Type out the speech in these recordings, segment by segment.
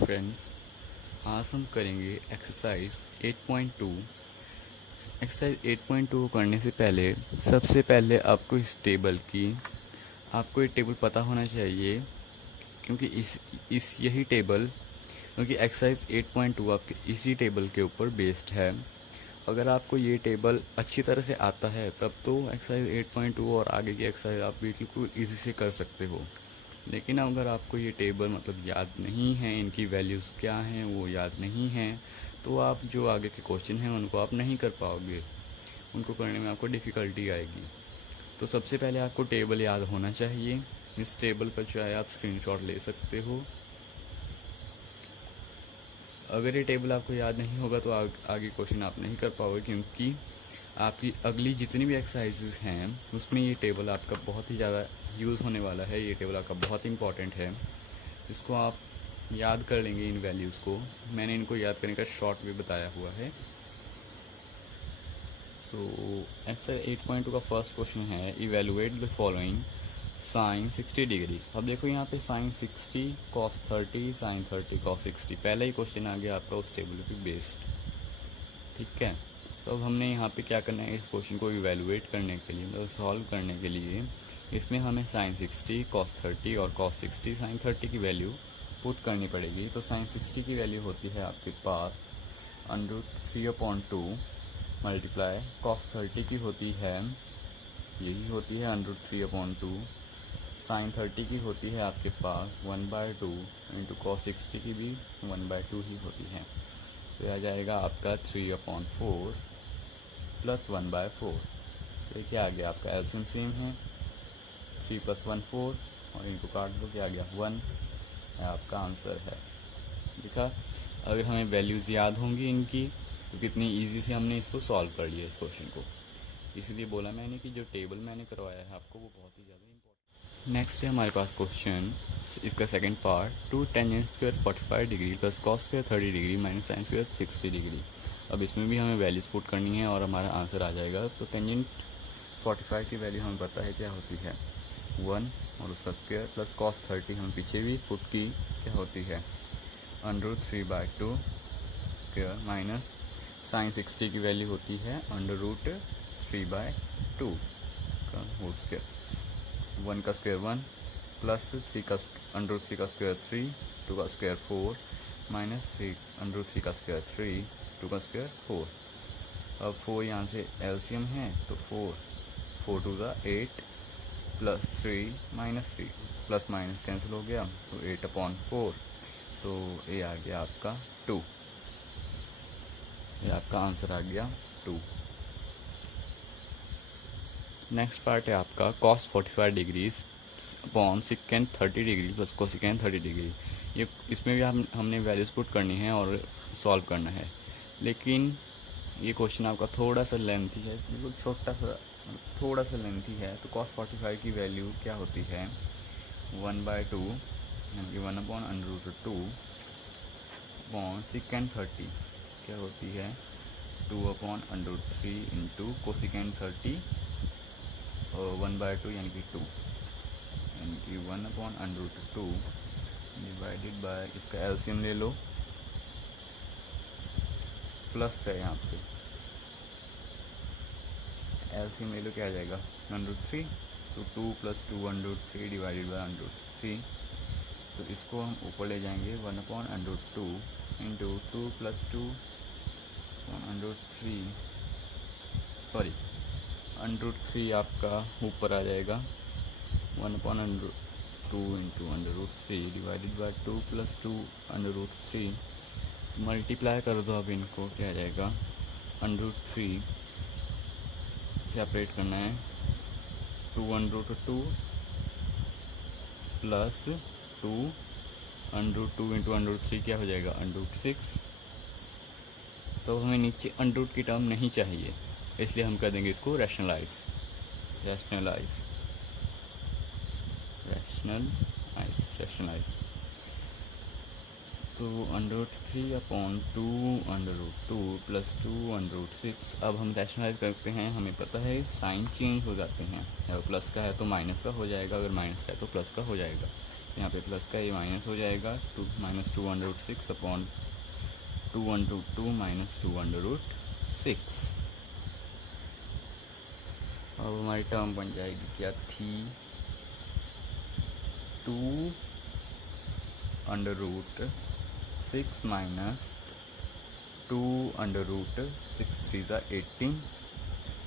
Friends, आज हम करेंगे एक्सरसाइज 8.2। एक्सरसाइज 8.2 करने से पहले सबसे पहले आपको इस टेबल की आपको ये टेबल पता होना चाहिए, क्योंकि यही टेबल, क्योंकि एक्सरसाइज 8.2 आपके इसी टेबल के ऊपर बेस्ड है। अगर आपको ये टेबल अच्छी तरह से आता है तब तो एक्सरसाइज 8.2 और आगे की एक्सरसाइज आप बिल्कुल ईजी से कर सकते हो। लेकिन अगर आपको ये टेबल याद नहीं है, इनकी वैल्यूज़ क्या हैं वो याद नहीं है, तो आप जो आगे के क्वेश्चन हैं उनको आप नहीं कर पाओगे, उनको करने में आपको डिफ़िकल्टी आएगी। तो सबसे पहले आपको टेबल याद होना चाहिए। इस टेबल का चाहे आप स्क्रीनशॉट ले सकते हो। अगर ये टेबल आपको याद नहीं होगा तो आगे क्वेश्चन आप नहीं कर पाओगे, क्योंकि आपकी अगली जितनी भी एक्सरसाइजेज हैं उसमें ये टेबल आपका बहुत ही ज़्यादा यूज़ होने वाला है। ये टेबल आपका बहुत इंपॉर्टेंट है, इसको आप याद कर लेंगे। इन वैल्यूज़ को मैंने इनको याद करने का शॉर्ट वे बताया हुआ है। तो एक्सरसाइज 8.2 का फर्स्ट क्वेश्चन है, evaluate the following sine 60 degree. अब देखो यहाँ पे साइन 60 कॉस 30 साइन 30 कॉस 60, पहला ही क्वेश्चन आ गया आपका उस टेबल पे बेस्ड। ठीक है, तो अब हमने यहाँ पे क्या करना है, इस क्वेश्चन को इवेलुएट करने के लिए, मतलब सॉल्व करने के लिए इसमें हमें साइन 60 कॉस 30 और कॉस 60 साइन 30 की वैल्यू पुट करनी पड़ेगी। तो साइन 60 की वैल्यू होती है आपके पास √3/2 मल्टीप्लाई कॉस 30 की होती है, यही होती है √3/2। साइन 30 की होती है आपके पास 1/2 इंटू कॉस 60 की भी 1/2 ही होती है। तो यह आ जाएगा आपका 3/4 प्लस 1/4। तो ये क्या आ गया आपका, एलसीएम सेम है, 3 + 1 4 और इनको काट दो, क्या आ गया 1। आपका आंसर है। देखा, अगर हमें वैल्यूज़ याद होंगी इनकी तो कितनी इजी से हमने इसको सॉल्व कर लिया इस क्वेश्चन को। इसलिए बोला मैंने कि जो टेबल मैंने करवाया है आपको वो बहुत ही ज़्यादा इंपॉर्टेंट। नेक्स्ट है हमारे पास क्वेश्चन, इसका second part, 2 tan² 45 degree plus cos² 30 degree minus sin² 60 degree. अब इसमें भी हमें वैल्यूज पुट करनी है और हमारा आंसर आ जाएगा। तो टेंजेंट 45 की वैल्यू हमें पता है क्या होती है, 1 और उसका स्क्वायर, प्लस cos 30 हमें पीछे भी पुट की, क्या होती है √3/2 स्क्वायर, माइनस sin 60 की वैल्यू होती है √3/2 का होल स्क्वायर, 1 का स्क्वायर 1 प्लस √3 का स्क्वायर 3, 2 का स्क्वायर 4 माइनस √3 का स्क्वायर 3, 2 का स्क्वायर 4। अब 4 यहाँ से एलसीएम है तो 4 2 का 8 plus 3 minus 3, plus minus cancel हो गया तो 8/4। तो ये आ गया आपका 2। ये आपका आंसर आ गया 2। नेक्स्ट पार्ट है आपका cos 45 degree upon secant 30 degree plus cosecant 30 degree. ये इसमें भी हमने वैल्यूज पुट करनी है और सॉल्व करना है। लेकिन ये क्वेश्चन आपका थोड़ा सा लेंथी है, बिल्कुल थोड़ा सा लेंथी है। तो cos 45 की वैल्यू क्या होती है 1/2 यानी कि 1/√2 अपॉन secant 30 क्या होती है 2/√3 इंटू कोसिकेंट 30 और 1/2 यानी कि 2, यानी कि 1/√2 डिवाइडेड बाय, इसका एलसीएम ले लो, प्लस है यहाँ पे, एलसीएम ले लो, क्या आ जाएगा √3, तो 2 + 2√3 डिवाइडेड बाय √3। तो इसको हम ऊपर ले जाएंगे 1/√2 इंटू 2 + 2 √3, सॉरी √3 आपका ऊपर आ जाएगा 1/√2 इंटू √3 डिवाइडेड बाय 2 + 2 √3। मल्टीप्लाई कर दो, अब इनको क्या आ जाएगा √3 सेपरेट करना है 2/√2 प्लस 2/2 इंटू √3 क्या हो जाएगा √6। तो हमें नीचे √ की टर्म नहीं चाहिए, इसलिए हम कर देंगे इसको रैशनलाइज। तो √3/2 प्लस 2/6। अब हम रैशनलाइज करते हैं, हमें पता है साइन चेंज हो जाते हैं, अगर प्लस का है तो माइनस का हो जाएगा, अगर माइनस का है तो प्लस का हो जाएगा। यहाँ पे प्लस का ये माइनस हो जाएगा, टू माइनस 2√6 अपॉन 2 माइनस 2√6। अब हमारी टर्म बन जाएगी क्या थी 2√6 माइनस 2√6 3 ज़ा 18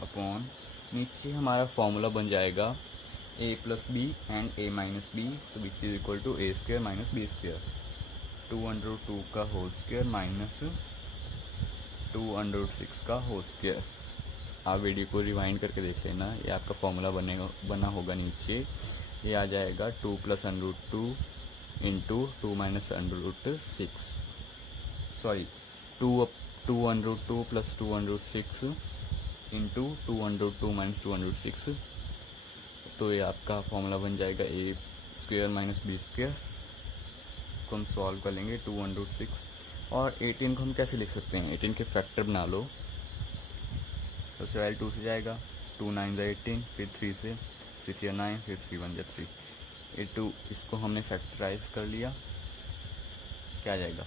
अपॉन नीचे हमारा फॉर्मूला बन जाएगा a plus B and a minus B, तो which is equal to a square minus B square, 2√2 का होल स्क्वायर माइनस 2√6 का होल स्क्वायर। आप वीडियो को रिवाइंड करके देख लेना, ये आपका फॉर्मूला बना होगा नीचे, ये आ जाएगा 2 plus √2 into 2 minus √6, sorry 2√2 plus 2√6 into 2√2 minus 2√6, तो ये आपका फॉर्मूला बन जाएगा a square minus B square को हम सॉल्व कर लेंगे 2√6। और 18 को हम कैसे लिख सकते हैं, 18 के फैक्टर बना लो, सबसे पहले 2 से जाएगा, 2 9 ज़ा 18, फिर 3 से, 3 3 9, फिर 3 1 ज़ा 3, 2 इसको हमने फैक्टराइज कर लिया, क्या आ जाएगा,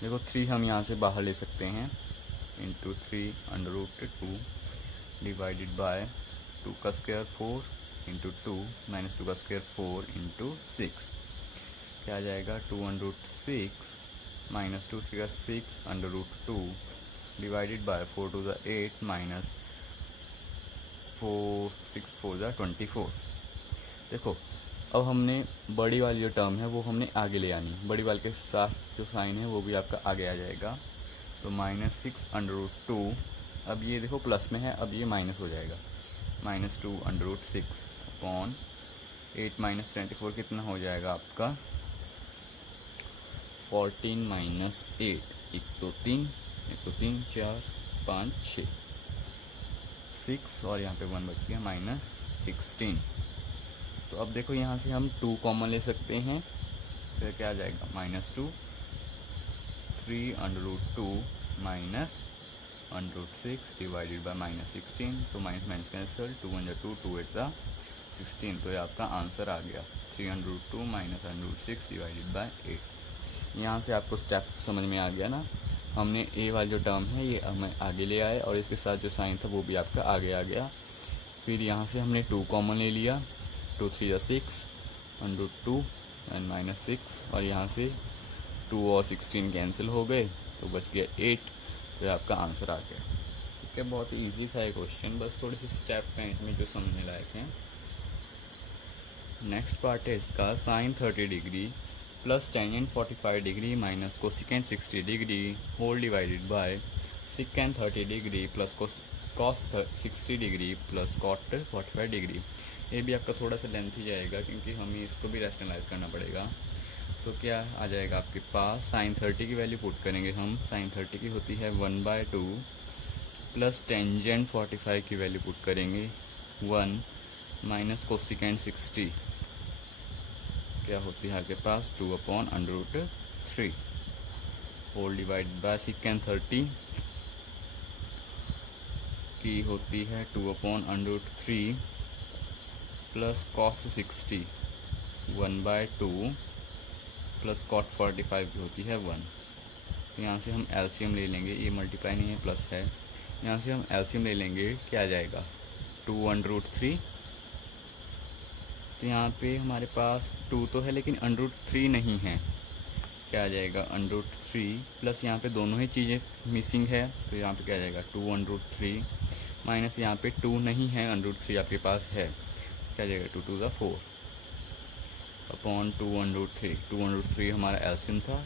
देखो 3 हम यहाँ से बाहर ले सकते हैं, इंटू 3√2 डिवाइडेड बाय 2 का स्क्वायर 4 इंटू 2 माइनस 2 का स्क्वायर 4 इंटू 6, क्या आ जाएगा 2√6 माइनस 2 3 का 6√2 डिवाइडेड बाय 4 2 ज़ा 8 माइनस 4 6 4 ज़ा 24। देखो अब हमने बड़ी वाली जो टर्म है वो हमने आगे ले आनी, बड़ी वाली के साथ जो साइन है वो भी आपका आगे आ जाएगा, तो -6√2, अब ये देखो प्लस में है, अब ये माइनस हो जाएगा, -2√6 अपॉन 8 माइनस 24 कितना हो जाएगा आपका 14 माइनस 8, एक तो 3 4 5 6 6 और यहाँ पे 1 बच गया -16। तो अब देखो यहाँ से हम 2 कॉमन ले सकते हैं, फिर क्या आ जाएगा -2 3√2 माइनस √6 डिवाइडेड बाय -16, तो माइनस कैंसिल, 2 1 2 2 8 16, तो ये आपका आंसर आ गया 3√2 माइनस √6 डिवाइडेड बाय 8। यहाँ से आपको स्टेप समझ में आ गया ना, हमने a वाली जो टर्म है ये हमें आगे ले आए और इसके साथ जो साइन था वो भी आपका आगे आ गया, फिर यहाँ से हमने 2 कॉमन ले लिया, 2 3 ज़ा 6 √2 एंड -6, और यहाँ से 2 और 16 कैंसिल हो गए तो बच गया 8, तो ये आपका आंसर आ गया। ठीक है, बहुत ही ईजी था ये क्वेश्चन, बस थोड़े से स्टेप हैं इसमें जो समझने लायक हैं। नेक्स्ट पार्ट है इसका sin 30 degree plus tangent 45 degree minus cosecant 60 degree whole divided by secant 30 degree plus cos 60 degree plus cot 45 degree. ये भी आपका थोड़ा सा लेंथी जाएगा क्योंकि हमें इसको भी रेशनलाइज करना पड़ेगा। तो क्या आ जाएगा आपके पास, sin 30 की वैल्यू पुट करेंगे हम, sin 30 की होती है 1/2 प्लस टेंजेंट 45 की वैल्यू पुट करेंगे 1 माइनस कोसिकेंट 60, क्या होती है आपके पास 2/√3 होल डिवाइड बाय सिकेंट 30 की होती है 2/√3 प्लस कॉस 60 1/2 प्लस कॉट 45 की होती है 1। यहाँ से हम एलसीएम ले लेंगे, ये मल्टीप्लाई नहीं है प्लस है, यहाँ से हम एलसीएम ले लेंगे, क्या आ जाएगा 2/√3, तो यहाँ पे हमारे पास 2 तो है लेकिन √3 नहीं है, क्या आ जाएगा √3 प्लस यहाँ पे दोनों ही चीज़ें मिसिंग है, तो यहाँ पे क्या आ जाएगा 2/√3 माइनस यहाँ पे 2 नहीं है, √3 आपके पास है, क्या आ जाएगा 2 2 ज़ा 4 अपॉन 2/√3। 2/√3 हमारा एलसीएम था,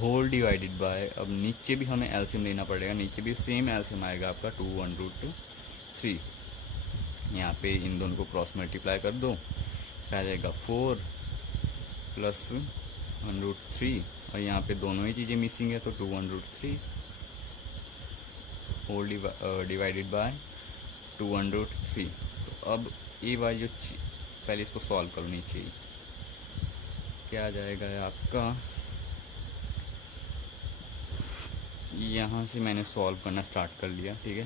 होल डिवाइडेड बाय, अब नीचे भी हमें एलसीएम लेना पड़ेगा, नीचे भी सेम एलसीएम आएगा आपका 2/√3। यहाँ पे इन दोनों को क्रॉस मल्टीप्लाई कर दो, क्या आ जाएगा 4 प्लस √3, और यहाँ पे दोनों ही चीज़ें मिसिंग है तो 2/√3 होल डिवाइडेड बाय 2/√3। तो अब ए वाली जो पहले इसको सॉल्व करो नीचे ही, क्या आ जाएगा आपका, यहाँ से मैंने सॉल्व करना स्टार्ट कर लिया। ठीक है,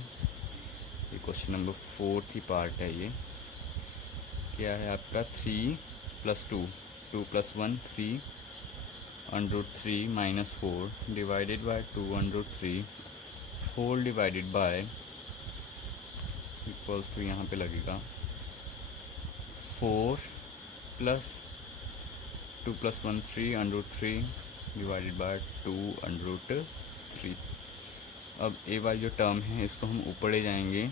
ये क्वेश्चन नंबर 4 ही पार्ट है ये, क्या है आपका 3 + 2, 2 + 1 3 √3 minus 4 divided by 2 √3 whole divided by equals to यहाँ पे लगेगा 4 + 2 + 1 3 √3 डिवाइडेड बाय 2 √3। अब ए वाली जो टर्म है इसको हम ऊपर ले जाएंगे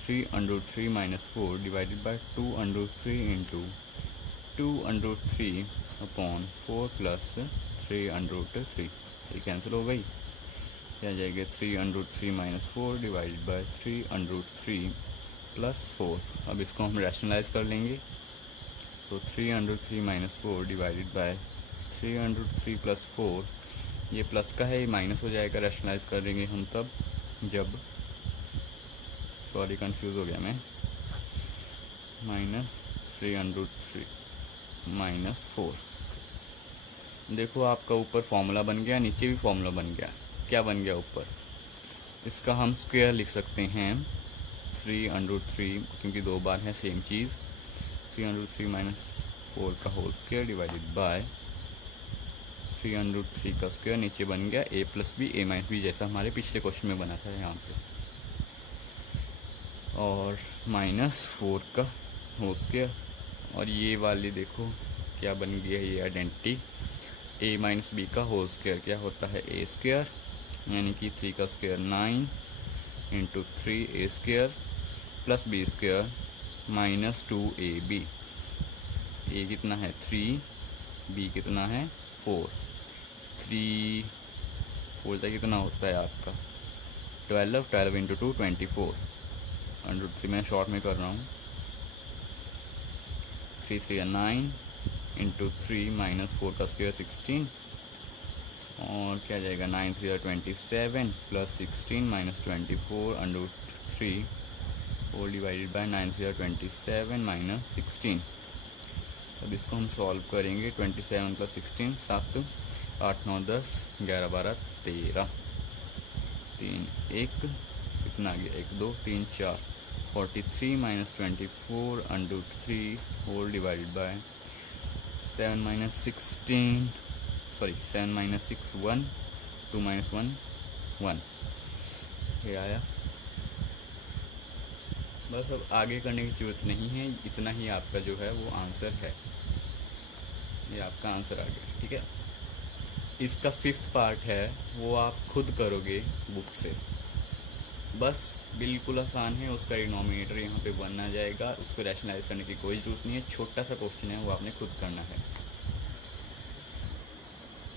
3 √3 minus 4 divided by 2 √3 into 2 √3 upon 4 + 3 √3। ये कैंसिल हो गई, क्या जाएगा 3 √3 माइनस 4 डिवाइडेड बाय 3 √3 + 4। अब इसको हम रैशनलाइज कर लेंगे, तो 3 √3 माइनस 4 डिवाइडेड बाय 3 √3 + 4, ये प्लस का है, ये माइनस हो जाएगा। रैशनलाइज करेंगे हम तब जब, सॉरी कंफ्यूज हो गया मैं, -3 √3 माइनस 4। देखो आपका ऊपर फॉर्मूला बन गया, नीचे भी फॉर्मूला बन गया। क्या बन गया ऊपर, इसका हम स्क्वायर लिख सकते हैं 3 √3, क्योंकि 2 बार है सेम चीज़, 3 √3 माइनस 4 का होल स्क्वायर डिवाइडेड बाय 3 √3 का स्क्वायर। नीचे बन गया a + b a - b, जैसा हमारे पिछले क्वेश्चन में बना था यहाँ पे, और -4 का होल स्क्वायर। और ये वाली देखो क्या बन गया है, ये आइडेंटिटी a - b का होल स्क्वायर क्या होता है a², यानी कि 3 का square 9 into 3a² + b² -2ab। a कितना है 3, b कितना है 4, 3 4 कितना होता है आपका 12, 12 इंटू 2 24 √3। मैं शॉर्ट में कर रहा हूँ, 3 3 9 इंटू 3 माइनस 4 का स्क्वायर 16, और क्या जाएगा 9 3 27 + 16 - 24 √3 होल डिवाइडेड बाय 9 3 27 - 16। अब इसको हम सॉल्व करेंगे, 27 + 16 7 8 9 10 11 12 13 3 1 कितना आ गया 1 2 3 4 43 - 24 √3 होल डिवाइडेड बाय 7 - 16 सॉरी 7 - 6 1 2 - 1 1। ये आया। बस अब आगे करने की ज़रूरत नहीं है, इतना ही आपका जो है वो आंसर है, ये आपका आंसर आ गया। ठीक है, इसका 5th पार्ट है वो आप खुद करोगे बुक से, बस बिल्कुल आसान है। उसका डिनोमिनेटर यहाँ पे 1 आ जाएगा, उसको रैशनलाइज करने की कोई ज़रूरत नहीं है, छोटा सा क्वेश्चन है वो आपने खुद करना है।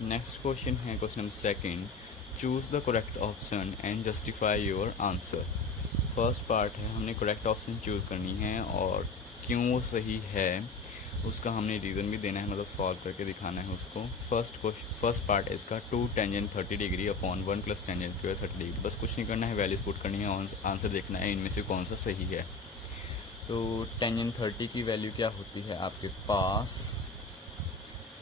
नेक्स्ट क्वेश्चन है question number 2, choose the correct option and justify your answer. First part है हमने करेक्ट ऑप्शन चूज़ करनी है और क्यों वो सही है उसका हमने रीज़न भी देना है, मतलब सॉल्व करके दिखाना है उसको। फर्स्ट पार्ट है इसका 2 tangent 30 degree upon 1 + tangent square 30 degree. बस कुछ नहीं करना है, वैल्यूज पुट करनी है और आंसर देखना है इनमें से कौन सा सही है। तो टेंजेंट 30 की वैल्यू क्या होती है आपके पास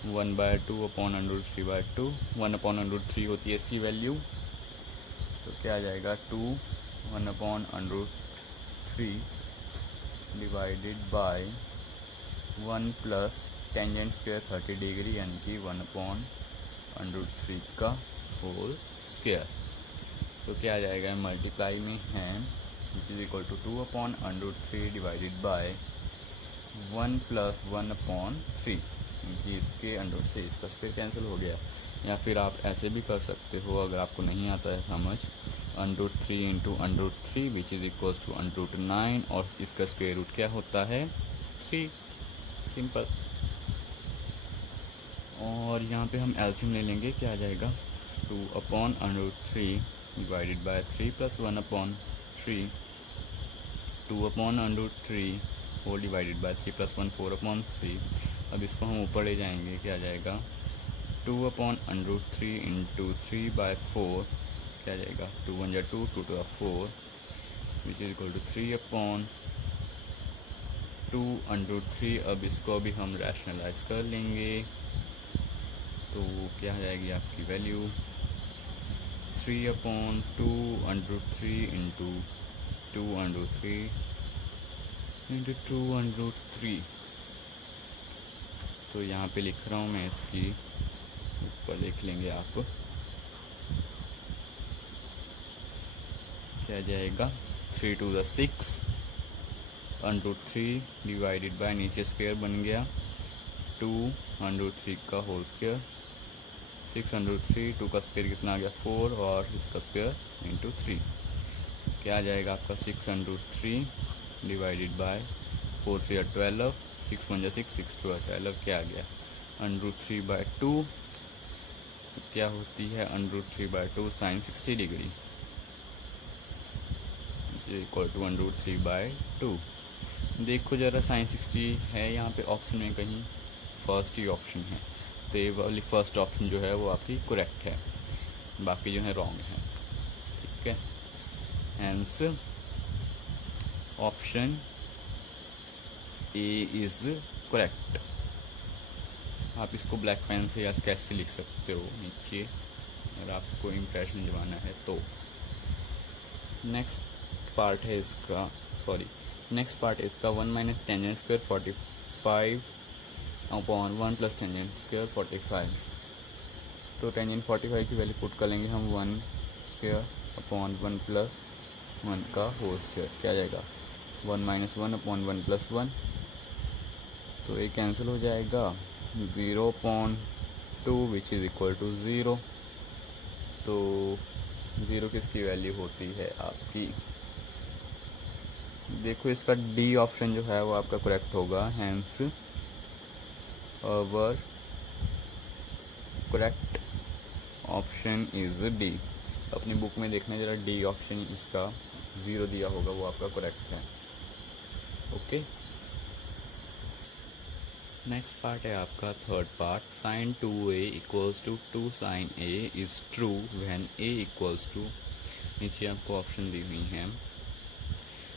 1/2 अपॉन √3/2, 1/√3 होती है इसकी वैल्यू। तो क्या आ जाएगा 2 1/√3 divided by 1 + tangent square 30 degree, यानी कि 1/√3 का होल स्क्वायर। तो क्या आ जाएगा मल्टीप्लाई में है which is equal to 2/√3 divided by 1 + 1/3, क्योंकि इसके अंडर से इसका स्क्वायर कैंसिल हो गया। या फिर आप ऐसे भी कर सकते हो अगर आपको नहीं आता है समझ, √3 into √3 which is equals to √9, और इसका स्क्वायर रूट क्या होता है 3, सिंपल। और यहाँ पे हम एलसीएम ले लेंगे, क्या आ जाएगा 2/√3 divided by 3 + 1/3, 2/√3 whole divided by 3 + 1 4/3। अब इसको हम ऊपर ले जाएंगे, क्या आ जाएगा 2/√3 इंटू 3/4, क्या आ जाएगा 2 1 2 2 2 4 विच इज इक्वल टू 3/2√3। अब इसको अभी हम रैशनलाइज कर लेंगे, तो क्या आ जाएगी आपकी वैल्यू 3/2√3 इंटू 2√3 इंटू 2√3 तो यहाँ पे लिख रहा हूँ मैं, इसकी ऊपर लिख लेंगे आप, क्या जाएगा 3 to the 6 √3 डिवाइडेड बाय नीचे स्क्वायर बन गया 2 √3 का होल स्क्वायर 6 √3 2 का स्क्वायर कितना आ गया 4 और इसका स्क्वायर इंटू 3 क्या आ जाएगा आपका 6 √3 डिवाइडेड बाय 4 3 12 6 1 6 6 2 12 क्या आ गया √3/2 क्या होती है √3/2 साइन 60 डिग्री इक्वल टू √3/2। देखो ज़रा साइन 60 है यहाँ पे ऑप्शन में कहीं, फर्स्ट ही ऑप्शन है, तो ये वाली फर्स्ट ऑप्शन जो है वो आपकी करेक्ट है, बाकी जो है रॉन्ग है। ठीक है, hence option A is correct. आप इसको ब्लैक पेन से या स्केच से लिख सकते हो नीचे अगर आपको इम्प्रेशन जमाना है तो। नेक्स्ट पार्ट है इसका, नेक्स्ट पार्ट है इसका 1 minus tangent square 45 upon 1 plus tangent square 45। तो टेंजेंट 45 की वैल्यू पुट कर लेंगे हम 1 स्क्वायर अपॉन 1 प्लस 1 का होल स्क्वायर, क्या जाएगा 1 माइनस 1 अपॉन 1 प्लस 1, तो ये कैंसिल हो जाएगा 0.2 विच इज़ इक्वल टू 0। तो 0 किसकी वैल्यू होती है आपकी, देखो इसका डी ऑप्शन जो है वो आपका करेक्ट होगा, hence our correct option is D. अपनी बुक में देखना जरा, डी ऑप्शन इसका 0 दिया होगा वो आपका करेक्ट है। ओके, नेक्स्ट पार्ट है आपका third part, sine 2a equals to 2 sine a is true when a equals to, नीचे आपको ऑप्शन दी हुई हैं।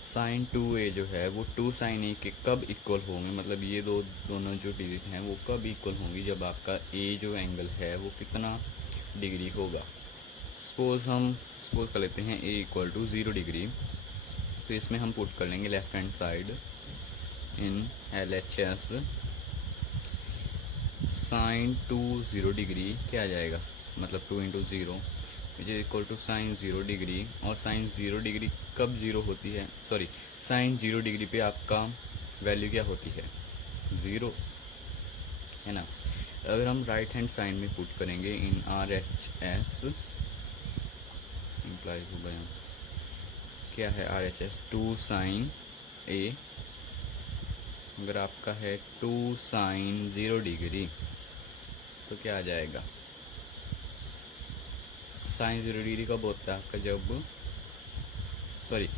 साइन 2a जो है वो 2 साइन a के कब इक्वल होंगे, मतलब ये दोनों जो डिजिट हैं वो कब इक्वल होंगी, जब आपका a जो एंगल है वो कितना डिग्री होगा। सपोज कर लेते हैं a इक्वल टू 0 डिग्री, तो इसमें हम पुट कर लेंगे left hand side in LHS sine 2 0 degree क्या आ जाएगा, मतलब 2 into 0 which is equal to sine 0 degree. और साइन 0 डिग्री कब 0 होती है, सॉरी साइन 0 डिग्री पे आपका वैल्यू क्या होती है 0, है ना। अगर हम राइट हैंड साइड में पुट करेंगे इन RHS इम्प्लाई होगा यहाँ क्या है RHS 2 साइन a, अगर आपका है 2 साइन 0 डिग्री तो क्या आ जाएगा, साइन 0 डिग्री कब होता है आपका, जब सॉरी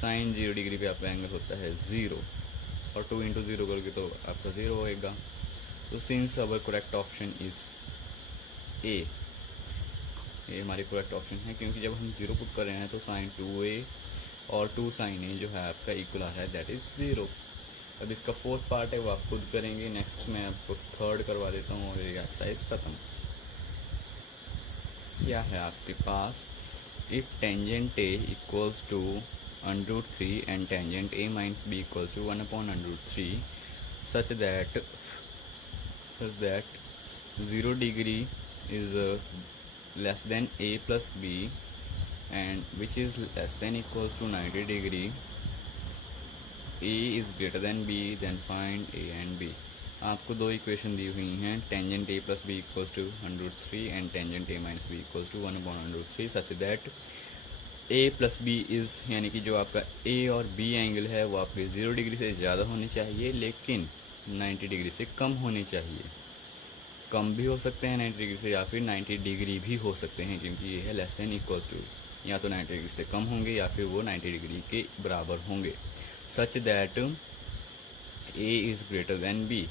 साइन 0 डिग्री पे आपका एंगल होता है 0 और 2 इंटू 0 करोगे तो आपका 0 होएगा। तो since our correct option is a, ये हमारी करेक्ट ऑप्शन है, क्योंकि जब हम 0 पुट कर रहे हैं तो साइन 2a और 2 साइन a जो है आपका इक्वल आ रहा है, दैट इज़ 0। अब इसका फोर्थ पार्ट है वो आप खुद करेंगे, नेक्स्ट मैं आपको थर्ड करवा देता हूँ और ये एक्सरसाइज खत्म। क्या है आपके पास, if tangent a equals to √3 and tangent a minus b equals to 1/√3 such that 0 degree is less than a plus b and which is less than equals to 90 degree, a is greater than b, then find a and b। आपको दो equation दी हुई हैं, tangent a plus b equals to √3 and tangent a minus b equals to 1/√3 such that a plus b is, यानी कि जो आपका a और b एंगल है वो आपके 0 डिग्री से ज़्यादा होनी चाहिए लेकिन 90 डिग्री से कम होनी चाहिए। कम भी हो सकते हैं 90 डिग्री से या फिर 90 डिग्री भी हो सकते हैं, क्योंकि ये है लेस देन इक्वल्स टू, या तो 90 डिग्री से कम होंगे या फिर वो 90 डिग्री के बराबर होंगे। Such that a is greater than b,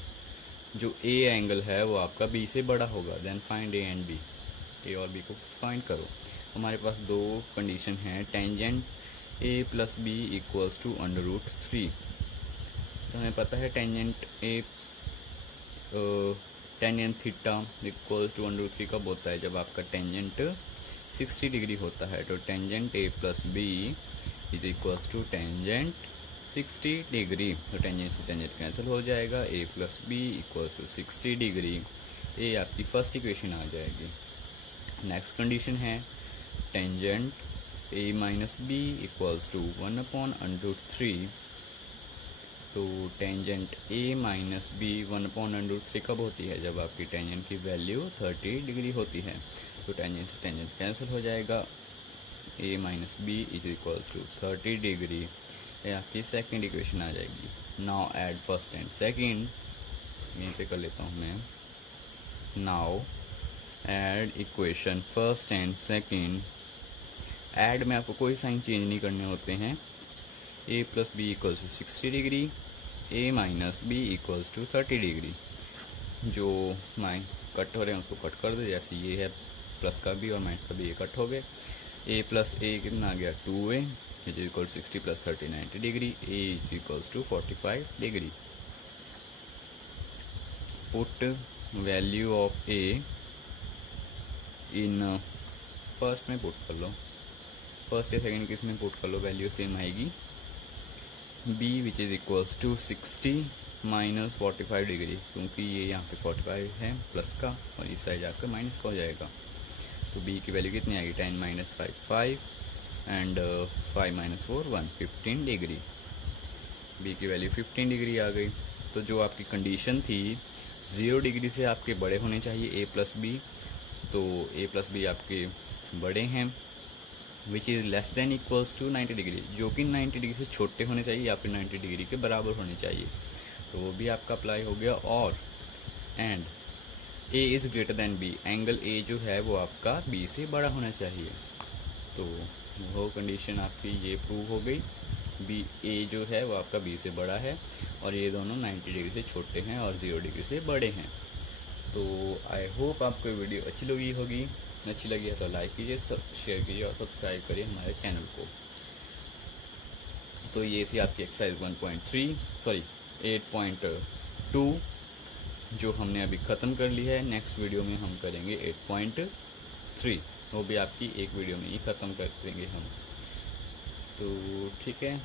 जो a एंगल है वो आपका b से बड़ा होगा, then find a and b, a और b को फाइंड करो। हमारे पास दो कंडीशन हैं, tangent a plus b equals to √3, तो हमें पता है टेंजेंट थीटा इक्वल्स टू √3 कब होता है, जब आपका टेंजेंट 60 डिग्री होता है। तो tangent a plus b is equals to tangent 60 degree, तो टेंजेंट से टेंजेंट कैंसिल हो जाएगा, a plus B equals to 60 degree. ये आपकी फर्स्ट इक्वेशन आ जाएगी। नेक्स्ट कंडीशन है tangent a minus B equals to 1/√3। तो टेंजेंट a माइनस बी 1/√3 कब होती है? जब आपकी टेंजेंट की वैल्यू 30 डिग्री होती है। तो टेंजेंट से टेंजेंट कैंसिल हो जाएगा, a minus B is equals to 30 degree. ये आपकी सेकंड इक्वेशन आ जाएगी। Now add first and second, यहीं पे कर लेता हूँ मैं। Now add equation first and second. Add में आपको कोई साइन चेंज नहीं करने होते हैं। a plus B equals to 60 degree, a minus B equals to 30 degree. जो माइन कट हो रहे हैं उसको कट कर दो, जैसे ये है प्लस का भी और माइनस का भी, ये कट हो गए। a प्लस a कितना आ गया 2a is equal 60 plus 30 90 degree, a is equals to 45 degree. Put value of a in first में पुट कर लो, फर्स्ट या सेकंड केस में पुट कर लो, वैल्यू सेम आएगी। b which is equals to 60 minus 45 degree, क्योंकि ये यहाँ पे 45 है प्लस का और इस साइड जाकर माइनस का हो जाएगा। तो b की वैल्यू कितनी आएगी 10 minus 5 and 5 minus 4 1 15 degree. b की वैल्यू 15 डिग्री आ गई। तो जो आपकी कंडीशन थी 0 डिग्री से आपके बड़े होने चाहिए a प्लस बी, तो a प्लस बी आपके बड़े हैं which is less than equals to 90 degree, जो कि 90 डिग्री से छोटे होने चाहिए या फिर 90 डिग्री के बराबर होने चाहिए। तो वो भी आपका अप्लाई हो गया। और and a is greater than b, angle a जो है वो आपका b से बड़ा होना चाहिए। तो वो कंडीशन आपकी ये प्रूव हो गई, b a जो है वो आपका b से बड़ा है और ये दोनों 90 डिग्री से छोटे हैं और 0 डिग्री से बड़े हैं। तो आई होप आपको वीडियो अच्छी लगी होगी। अच्छी लगी है तो लाइक कीजिए, शेयर कीजिए और सब्सक्राइब करिए हमारे चैनल को। तो ये थी आपकी एक्सरसाइज 8.2 जो हमने अभी ख़त्म कर ली है। नेक्स्ट वीडियो में हम करेंगे 8.3, वो भी आपकी एक वीडियो में ही ख़त्म कर देंगे हम। तो ठीक है।